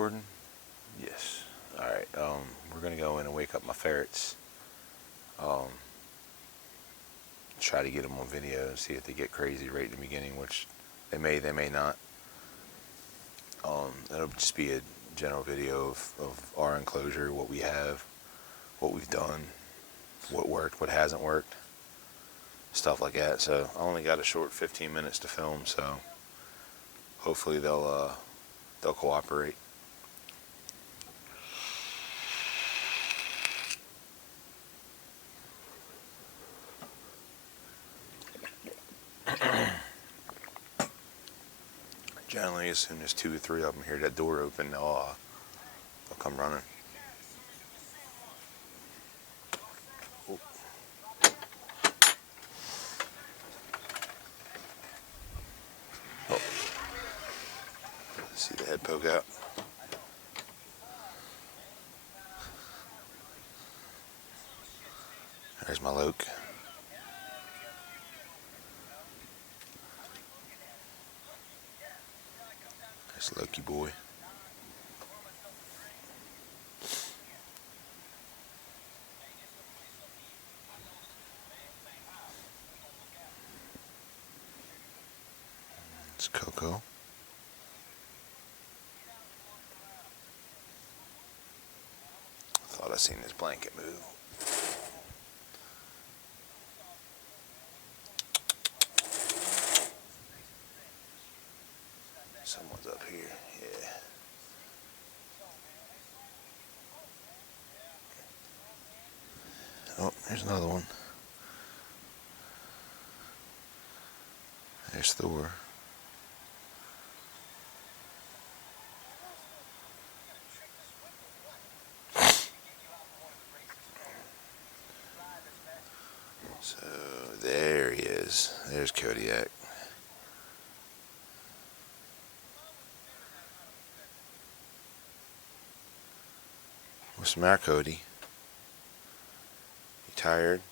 Recording? Yes. Alright, we're gonna go in and wake up my ferrets. Try to get them on video and see if they get crazy right in the beginning, which they may not. It'll just be a general video of our enclosure, what we have, what we've done, what worked, what hasn't worked, stuff like that. So I only got a short 15 minutes to film, so hopefully they'll cooperate. Generally, as soon as 2 or 3 of them hear that door open, they'll come running. Oh. Oh. See the head poke out. There's my Loke. There's Loki boy. It's Coco. Thought I seen this blanket move. Someone's up here, yeah. Oh, here's another one. There's Thor. So there he is. There's Kodiak. What's the matter, Cody? You tired?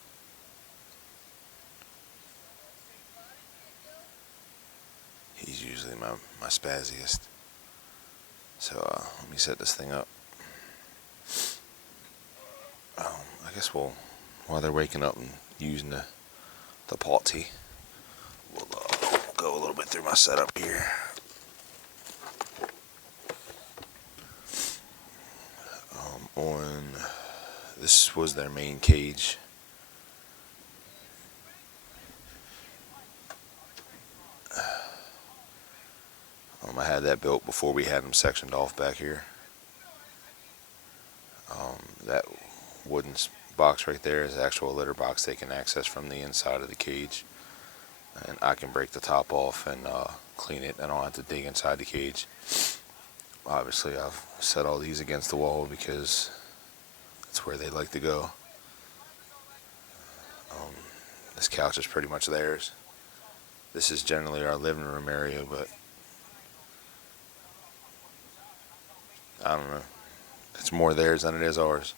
He's usually my spazziest. So let me set this thing up. I guess while they're waking up and using the potty, we'll go a little bit through my setup here. This was their main cage. I had that built before we had them sectioned off back here. That wooden box right there is the actual litter box they can access from the inside of the cage. And I can break the top off and clean it. I don't have to dig inside the cage. Obviously, I've set all these against the wall because that's where they like to go. This couch is pretty much theirs. This is generally our living room area, but I don't know. It's more theirs than it is ours.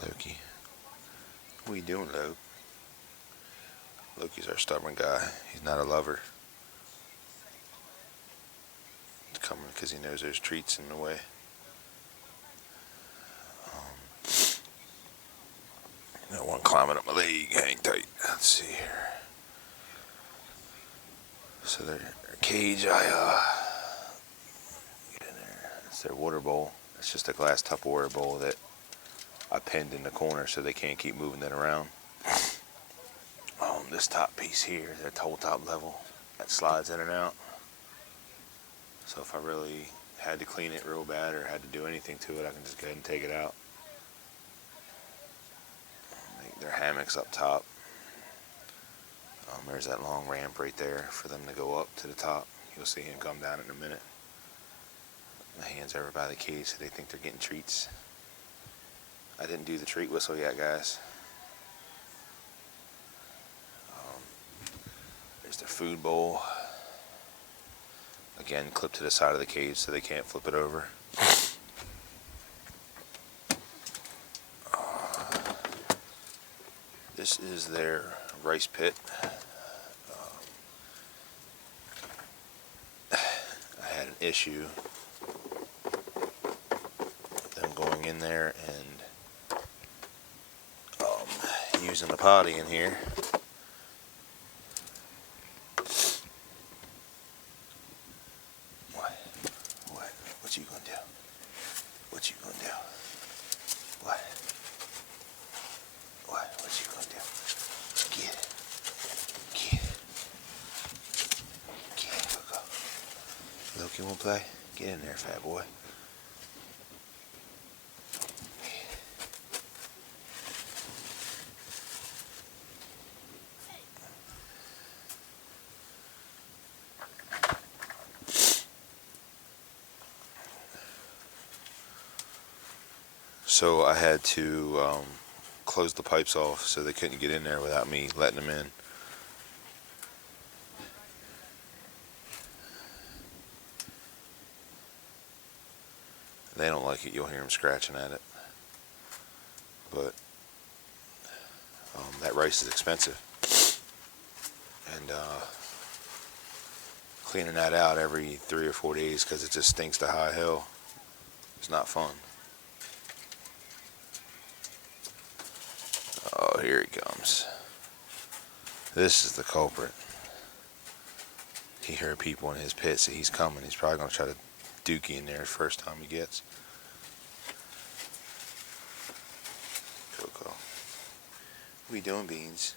Loki. What are you doing, Loki? Loki's our stubborn guy. He's not a lover. He's coming because he knows there's treats in the way. Got one climbing up my leg. Hang tight. Let's see here. So their cage, get in there. It's their water bowl. It's just a glass Tupperware bowl that I pinned in the corner so they can't keep moving it around. This top piece here, that whole top level, that slides in and out. So if I really had to clean it real bad or had to do anything to it, I can just go ahead and take it out. Make their hammocks up top. There's that long ramp right there for them to go up to the top. You'll see him come down in a minute. My hands over by the cage so they think they're getting treats. I didn't do the treat whistle yet, guys. There's their food bowl. Again, clipped to the side of the cage so they can't flip it over. This is their rice pit. I had issue with them going in there and using the potty in here. What you gonna do? What you gonna do? What you gonna do? Get it. Go. Loki won't play? Get in there, fat boy. So I had to close the pipes off so they couldn't get in there without me letting them in. They don't like it. You'll hear them scratching at it. But that rice is expensive. And cleaning that out every 3 or 4 days because it just stinks to high hell. It's not fun. Oh, here he comes. This is the culprit. He heard people in his pit, so he's coming. He's probably going to try to dookie in there the first time he gets. Coco. What are you doing, Beans?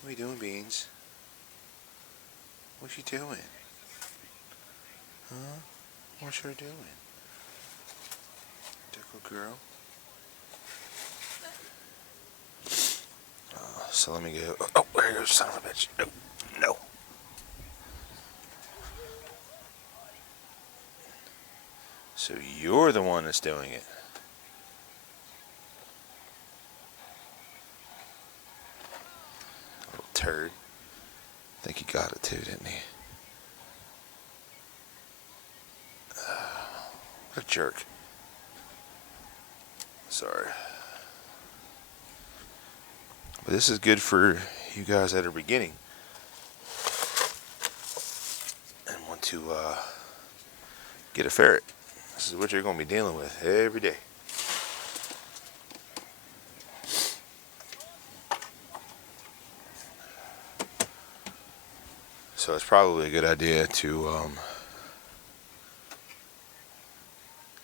What are you doing, Beans? What's you doing? Huh? What's you doing? Tickle girl. So let me go. Oh, there you go, son of a bitch. No. So you're the one that's doing it. Little turd. I think he got it too, didn't he? What a jerk. Sorry. But this is good for you guys that are beginning and want to get a ferret. This is what you're going to be dealing with every day. So it's probably a good idea to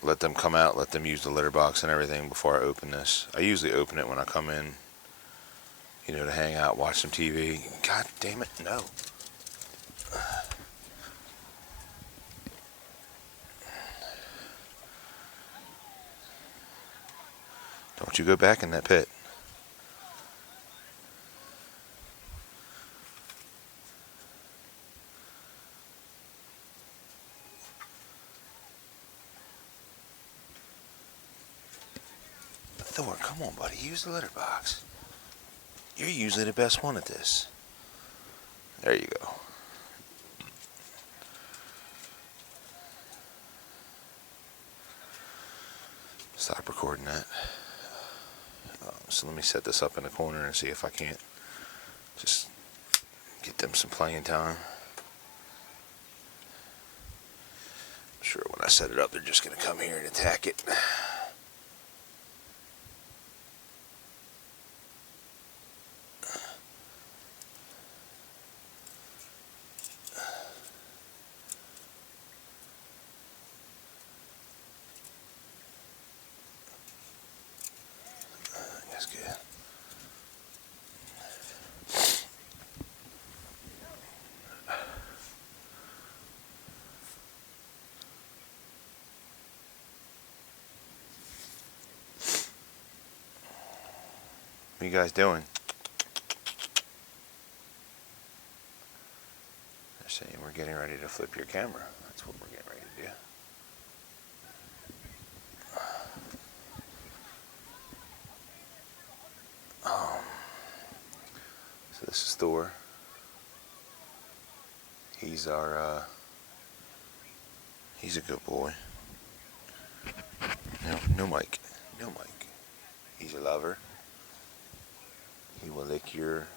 let them come out, let them use the litter box and everything before I open this. I usually open it when I come in, you know, to hang out, watch some TV. God damn it, no. Don't you go back in that pit. Thor, come on, buddy. Use the litter box. You're usually the best one at this. There you go. Stop recording that. So let me set this up in the corner and see if I can't just get them some playing time. I'm sure when I set it up, they're just going to come here and attack it. That's good. What are you guys doing? They're saying we're getting ready to flip your camera. That's what we're getting ready to do. So this is Thor. He's our, he's a good boy. No Mike. No Mike. He's a lover. He will lick your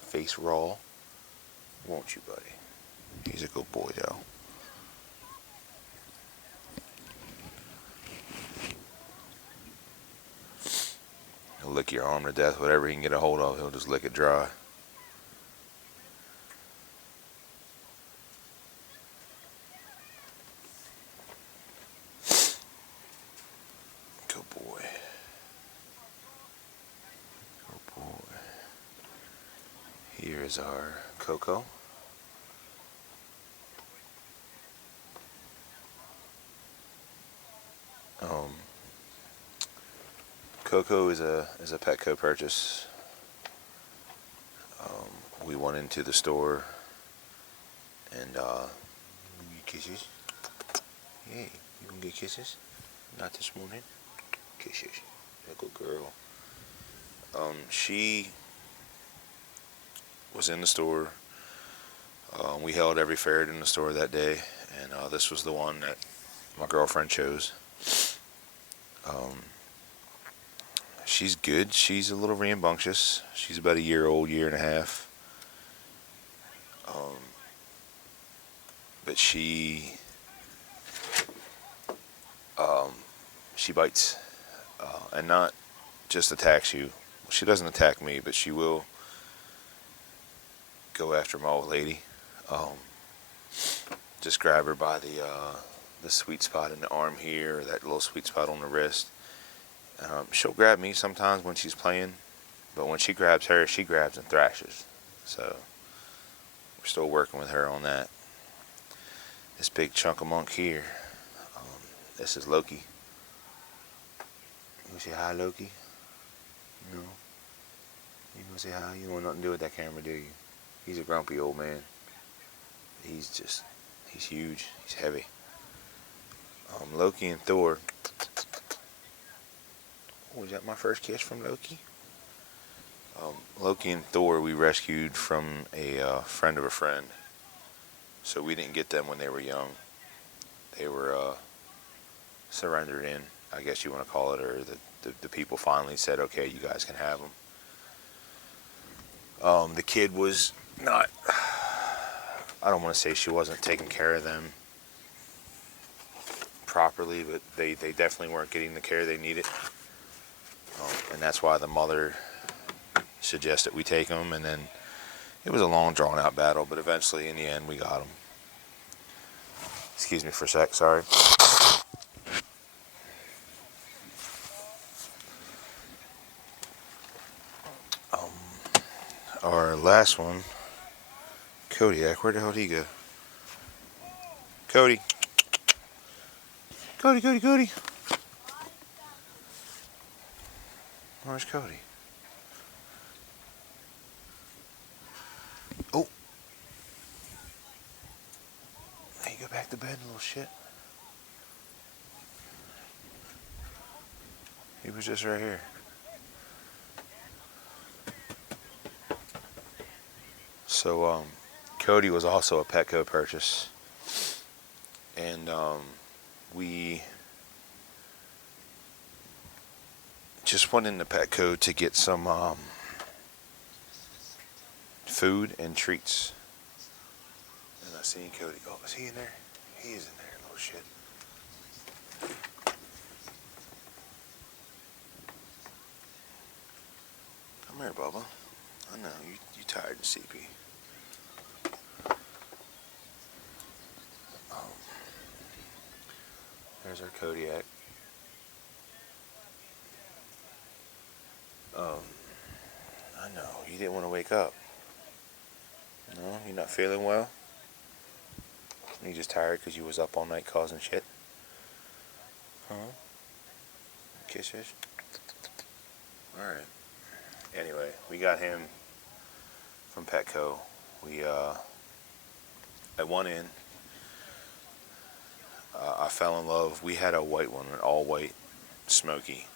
face raw. Won't you, buddy? He's a good boy, though. lick your arm to death. Whatever he can get a hold of, he'll just lick it dry. Good boy. Good boy. Here is our Coco. Coco is a Petco purchase. We went into the store and kisses. Hey, you gonna get kisses? Not this morning. Kisses. You're a good girl. She was in the store. We held every ferret in the store that day, and this was the one that my girlfriend chose. She's good. She's a little rambunctious. She's about a year old, year and a half. But she bites, and not just attacks you. She doesn't attack me, but she will go after my old lady. Just grab her by the sweet spot in the arm here, or that little sweet spot on the wrist. She'll grab me sometimes when she's playing, but when she grabs her, she grabs and thrashes. So we're still working with her on that. This big chunk of monk here, this is Loki. You wanna say hi, Loki? No? You wanna say hi? You don't want nothing to do with that camera, do you? He's a grumpy old man. He's huge. He's heavy. Loki and Thor. Oh, was that my first kiss from Loki? Loki and Thor we rescued from a friend of a friend. So we didn't get them when they were young. They were surrendered in, I guess you want to call it, or the people finally said, okay, you guys can have them. The kid was not, I don't want to say she wasn't taking care of them properly, but they definitely weren't getting the care they needed. And that's why the mother suggested we take them, and then it was a long drawn out battle, but eventually in the end we got them. Excuse me for a sec, sorry. Our last one, Kodiak, where the hell did he go? Cody. Cody. Where's Cody? Oh. Hey, go back to bed, little shit. He was just right here. So, Cody was also a Petco purchase. And, we just went into Petco to get some, food and treats. And I seen Cody. Oh, is he in there? He is in there, little shit. Come here, Bubba. I know, you tired and sleepy. There's our Kodiak. I know, you didn't want to wake up. No, you're not feeling well? You just tired because you was up all night causing shit? Huh? Kisses? Alright. Anyway, we got him from Petco. We, at one end, I fell in love. We had a white one, an all white Smoky.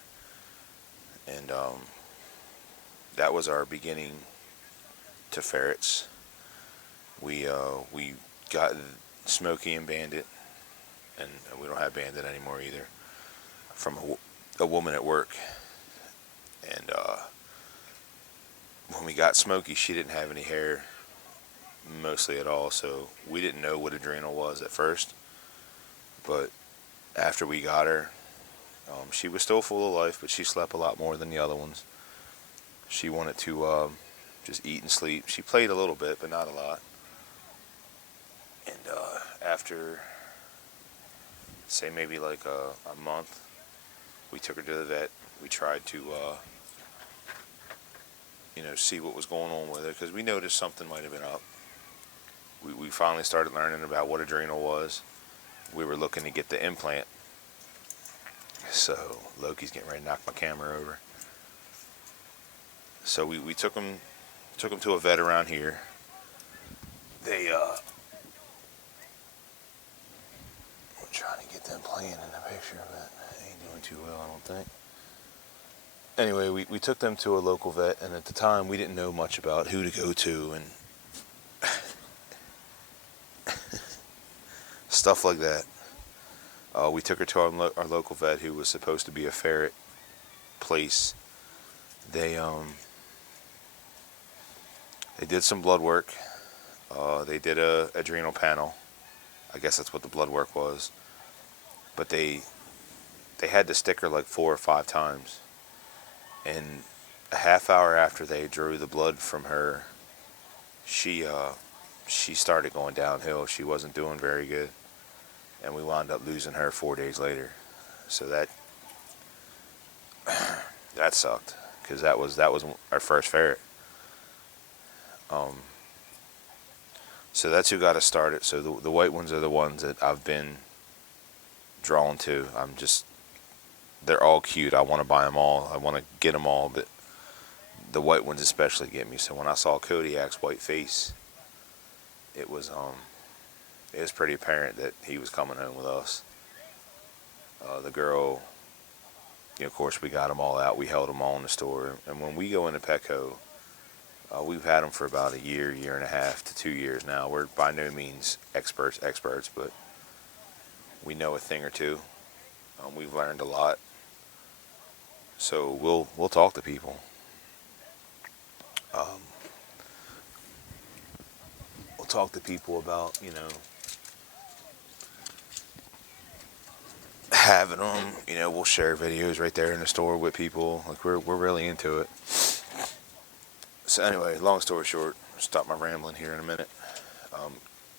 And, that was our beginning to ferrets. We got Smoky and Bandit, and we don't have Bandit anymore either, from a woman at work. And when we got Smoky, she didn't have any hair, mostly at all, so we didn't know what adrenal was at first. But after we got her, she was still full of life, but she slept a lot more than the other ones. She wanted to just eat and sleep. She played a little bit, but not a lot. And after, say, maybe like a month, we took her to the vet. We tried to, see what was going on with her because we noticed something might have been up. We finally started learning about what adrenal was. We were looking to get the implant. So Loki's getting ready to knock my camera over. So we took him to a vet around here. They I'm trying to get them playing in the picture, but they ain't doing too well, I don't think. Anyway, we took them to a local vet, and at the time we didn't know much about who to go to and stuff like that. We took her to our local vet, who was supposed to be a ferret place. They did some blood work. They did a adrenal panel. I guess that's what the blood work was. But they had to stick her like 4 or 5 times. And a half hour after they drew the blood from her, she started going downhill. She wasn't doing very good, and we wound up losing her 4 days later. So that sucked because that was our first ferret. So that's who got us started. So the white ones are the ones that I've been drawn to. They're all cute. I want to buy them all. I want to get them all, but the white ones especially get me. So when I saw Kodiak's white face, it was pretty apparent that he was coming home with us. The girl, of course, we got them all out. We held them all in the store, and when we go into Petco, we've had them for about a year and a half to 2 years now. We're by no means experts, but we know a thing or two. We've learned a lot. So we'll talk to people. We'll talk to people about, having them. We'll share videos right there in the store with people. Like we're really into it. So anyway, long story short, stop my rambling here in a minute.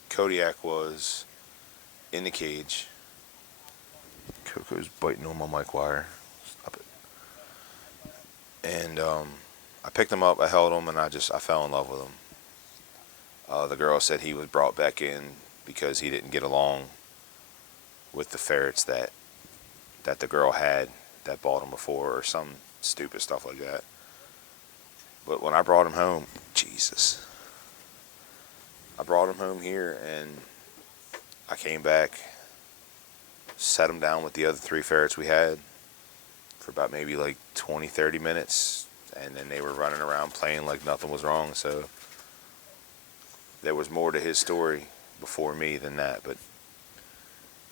Kodiak was in the cage. Coco's biting on my mic wire. Stop it. And I picked him up, I held him, and I fell in love with him. The girl said he was brought back in because he didn't get along with the ferrets that the girl had that bought him before, or some stupid stuff like that. But when I brought him home, Jesus. I brought him home here, and I came back, sat him down with the other 3 ferrets we had for about maybe like 20, 30 minutes, and then they were running around playing like nothing was wrong. So there was more to his story before me than that, but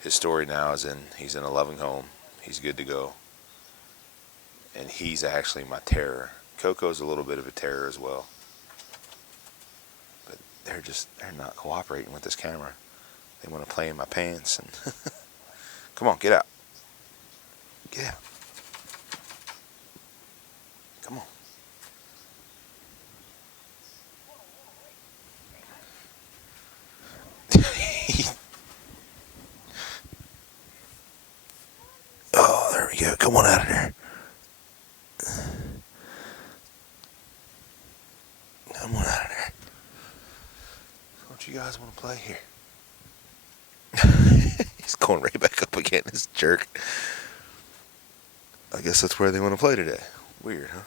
his story now is he's in a loving home. He's good to go. And he's actually my terror. Coco's a little bit of a terror as well. But they're not cooperating with this camera. They want to play in my pants and come on, get out. Get out. Come on. Oh, there we go. Come on out of there. Come on out of there. Don't you guys want to play here? He's going right back up again, this jerk. I guess that's where they want to play today. Weird, huh?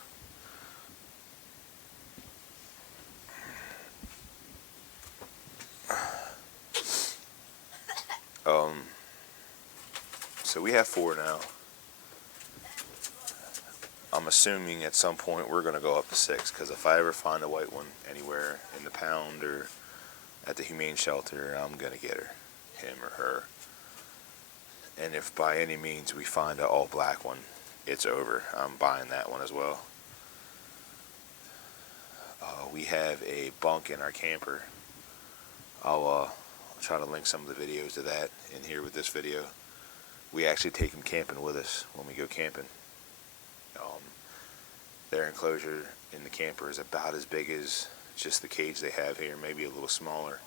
So we have 4 now. I'm assuming at some point we're going to go up to 6, because if I ever find a white one anywhere in the pound or at the humane shelter, I'm going to get her, him or her. And if by any means we find an all black one, it's over. I'm buying that one as well. We have a bunk in our camper. I'll try to link some of the videos to that in here with this video. We actually take them camping with us when we go camping. Their enclosure in the camper is about as big as just the cage they have here, maybe a little smaller.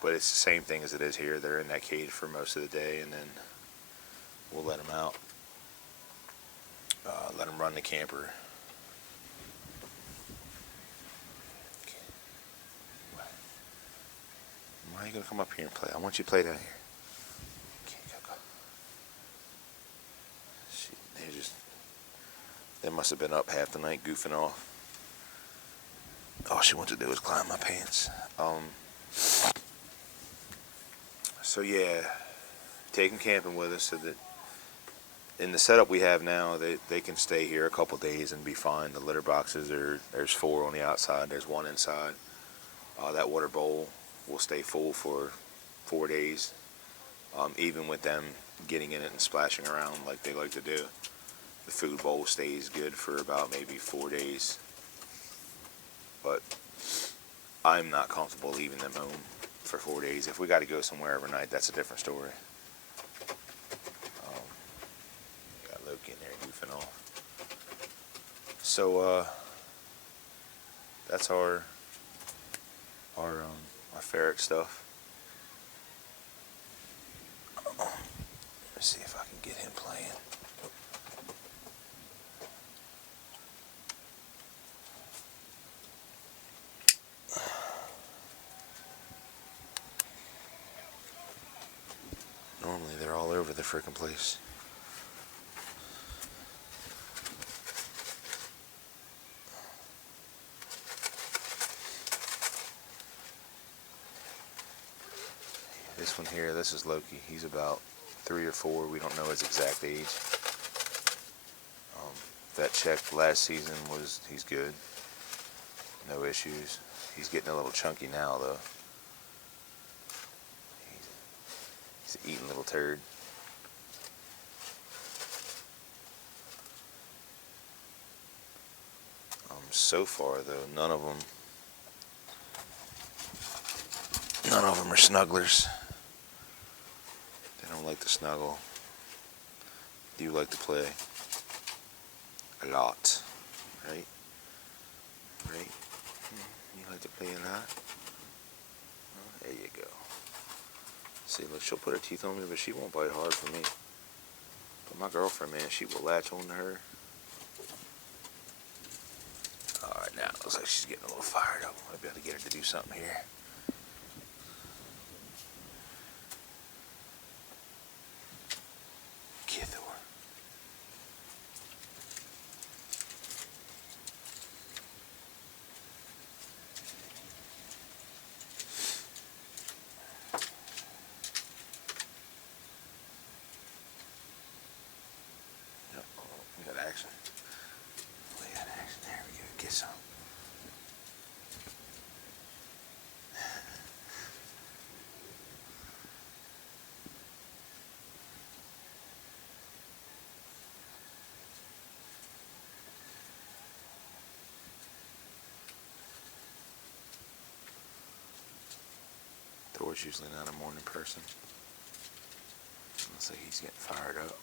But it's the same thing as it is here. They're in that cage for most of the day, and then we'll let them out. Let them run the camper. Why are you going to come up here and play? I want you to play down here. Go. They must have been up half the night goofing off. All she wants to do is climb my pants. So yeah, take them camping with us so that in the setup we have now, they can stay here a couple days and be fine. The litter boxes there's 4 on the outside, there's 1 inside. That water bowl will stay full for 4 days, even with them getting in it and splashing around like they like to do. The food bowl stays good for about maybe 4 days. But I'm not comfortable leaving them home for 4 days. If we got to go somewhere overnight, that's a different story. Got Loki in there goofing off. So that's our ferret stuff. Let's see if I can get him playing. Normally they're all over the frickin' place. This one here, this is Loki. He's about 3 or 4. We don't know his exact age. Vet check last season he's good. No issues. He's getting a little chunky now though. He's an eating little turd. So far though, none of them are snugglers. They don't like to snuggle. Do like to play a lot, right? Right? You like to play a lot? Oh, there you go. See, look, she'll put her teeth on me, but she won't bite hard for me. But my girlfriend, man, she will latch on to her. Alright, now it looks like she's getting a little fired up. I'll be able to get her to do something here. Action. We got action. There we go. Get some. Thor's usually not a morning person. Looks like he's getting fired up.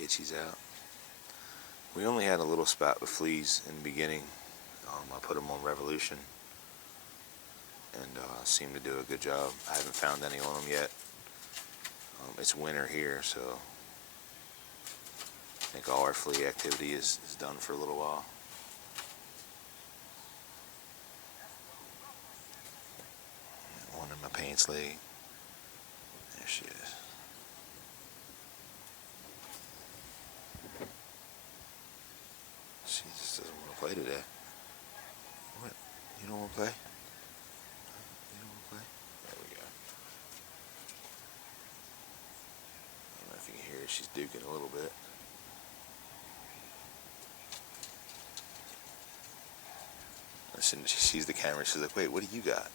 Itchies out. We only had a little spot with fleas in the beginning. I put them on Revolution and seemed to do a good job. I haven't found any on them yet. It's winter here, so I think all our flea activity is done for a little while. One in my pants leg. There she is. She just doesn't want to play today. What? You don't want to play? You don't want to play? There we go. I don't know if you can hear her. She's duking a little bit. Listen, she sees the camera. She's like, wait, what do you got?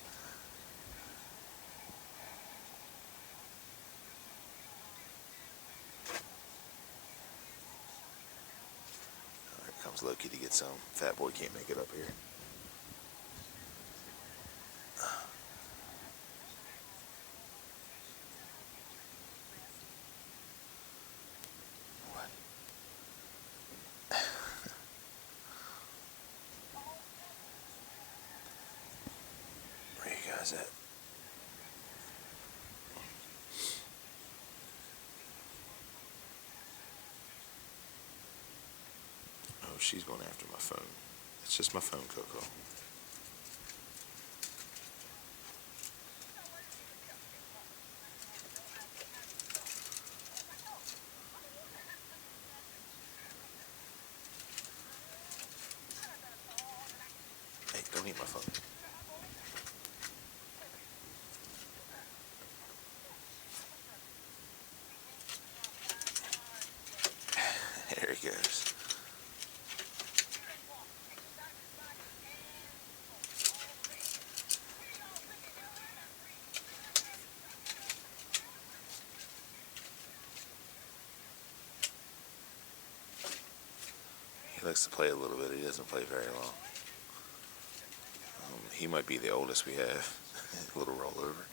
Loki to get some. Fat boy can't make it up here. What? Where you guys at? Oh, she's going after my phone. It's just my phone, Coco. Hey, don't eat my phone. There he goes. He likes to play a little bit. He doesn't play very long. He might be the oldest we have. A little rollover.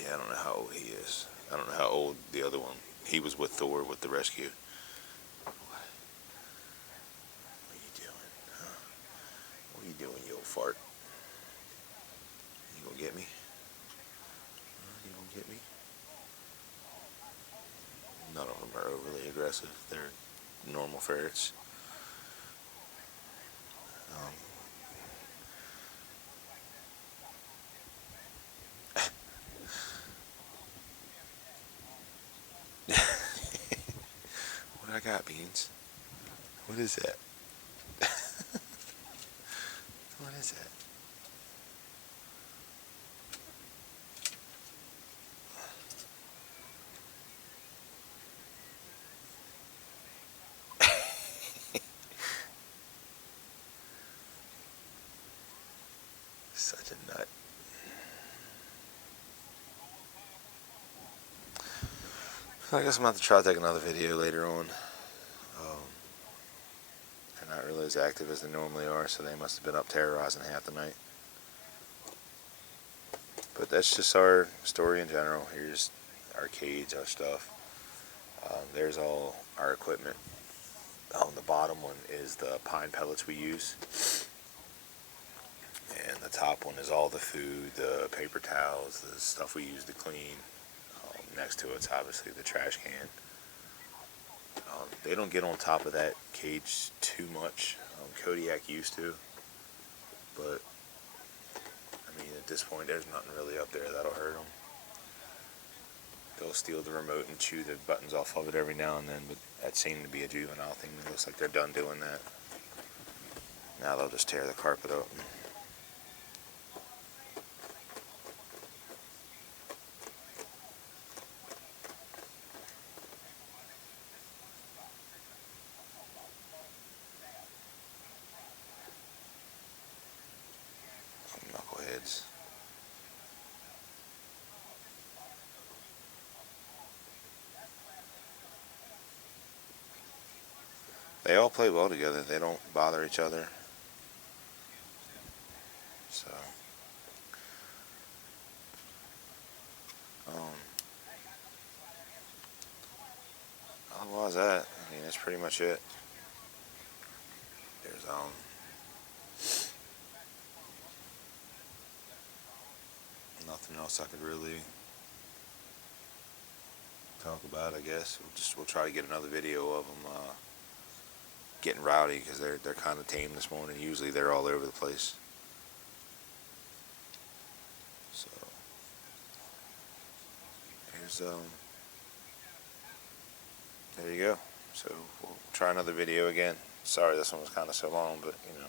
Yeah, I don't know how old he is. I don't know how old the other one. He was with Thor with the rescue. What are you doing? Huh? What are you doing, you old fart? You gonna get me? You gonna get me? None of them are overly aggressive. They're normal ferrets. What I got, Beans? What is that? What is that? Such a nut. I guess I'm about to try to take another video later on. They're not really as active as they normally are, so they must have been up terrorizing half the night. But that's just our story in general. Here's our cage, our stuff. There's all our equipment. The bottom one is the pine pellets we use. And the top one is all the food, the paper towels, the stuff we use to clean. Next to it's obviously the trash can. They don't get on top of that cage too much. Kodiak used to. But, I mean, at this point, there's nothing really up there that'll hurt them. They'll steal the remote and chew the buttons off of it every now and then, but that seemed to be a juvenile thing. It looks like they're done doing that. Now they'll just tear the carpet up. Knuckleheads. They all play well together. They don't bother each other. So, otherwise that, I mean, that's pretty much it. There's, nothing else I could really talk about, I guess. We'll try to get another video of them, getting rowdy, because they're kind of tame this morning. Usually they're all over the place. So here's there you go. So we'll try another video again. Sorry this one was kind of so long, but you know.